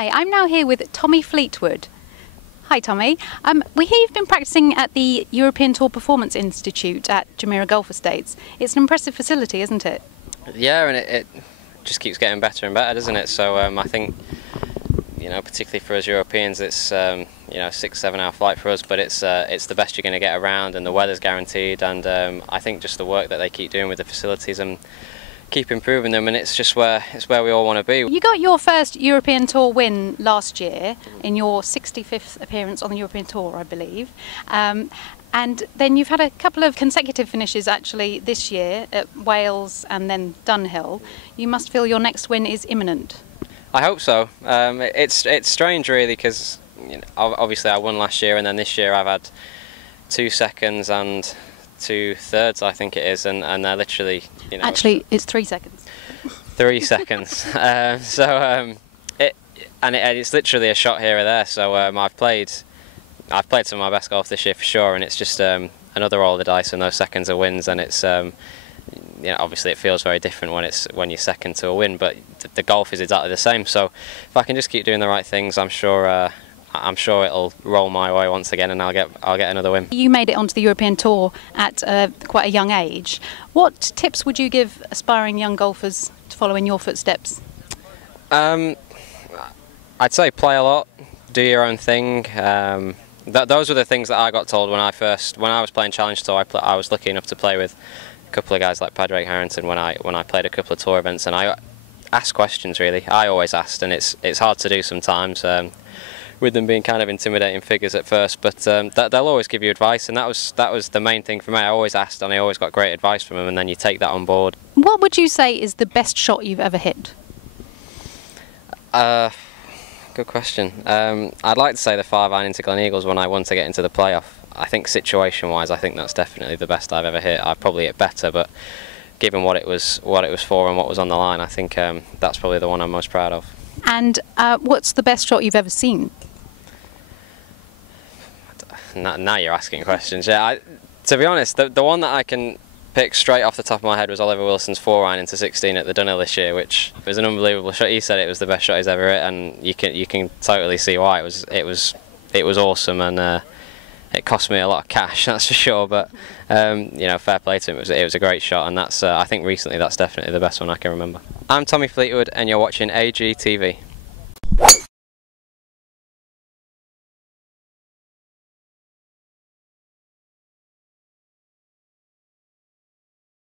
Hi, I'm now here with Tommy Fleetwood. Hi Tommy. We hear you've been practicing at the European Tour Performance Institute at Jumeirah Golf Estates. It's an impressive facility, isn't it? Yeah, and it just keeps getting better and better, doesn't it? So I think, particularly for us Europeans, it's 6-7 hour flight for us, but it's the best you're going to get around, and the weather's guaranteed. And I think just the work that they keep doing with the facilities and keep improving them, and it's where we all want to be. You got your first European Tour win last year in your 65th appearance on the European Tour, I believe. And then you've had a couple of consecutive finishes actually this year at Wales and then Dunhill. You must feel your next win is imminent. I hope so. It's strange really, because obviously I won last year, and then this year I've had 2 seconds and 2 thirds, I think it is, and they're literally, Actually, it's 3 seconds. 3 seconds. It's literally a shot here or there. So I've played some of my best golf this year for sure, and it's just another roll of the dice, and those seconds are wins, and it's obviously it feels very different when you're second to a win, but the golf is exactly the same. So if I can just keep doing the right things, I'm sure it'll roll my way once again, and I'll get another win. You made it onto the European Tour at quite a young age. What tips would you give aspiring young golfers to follow in your footsteps? I'd say play a lot, do your own thing. Those were the things that I got told when I was playing Challenge Tour. I was lucky enough to play with a couple of guys like Padraig Harrington when I played a couple of tour events, and I asked questions really. I always asked, and it's hard to do sometimes. With them being kind of intimidating figures at first, but they'll always give you advice, and that was the main thing for me. I always asked, and I always got great advice from them, and then you take that on board. What would you say is the best shot you've ever hit? Good question. I'd like to say the 5-iron into Glen Eagles when I won to get into the playoff. I think situation-wise, I think that's definitely the best I've ever hit. I've probably hit better, but given what it was for and what was on the line, I think that's probably the one I'm most proud of. And what's the best shot you've ever seen? Now you're asking questions. Yeah, to be honest, the one that I can pick straight off the top of my head was Oliver Wilson's 4-iron into 16 at the Dunhill this year, which was an unbelievable shot. He said it was the best shot he's ever hit, and you can totally see why. It was awesome, and it cost me a lot of cash, that's for sure. But fair play to him. It was a great shot, and that's I think recently that's definitely the best one I can remember. I'm Tommy Fleetwood, and you're watching AGTV.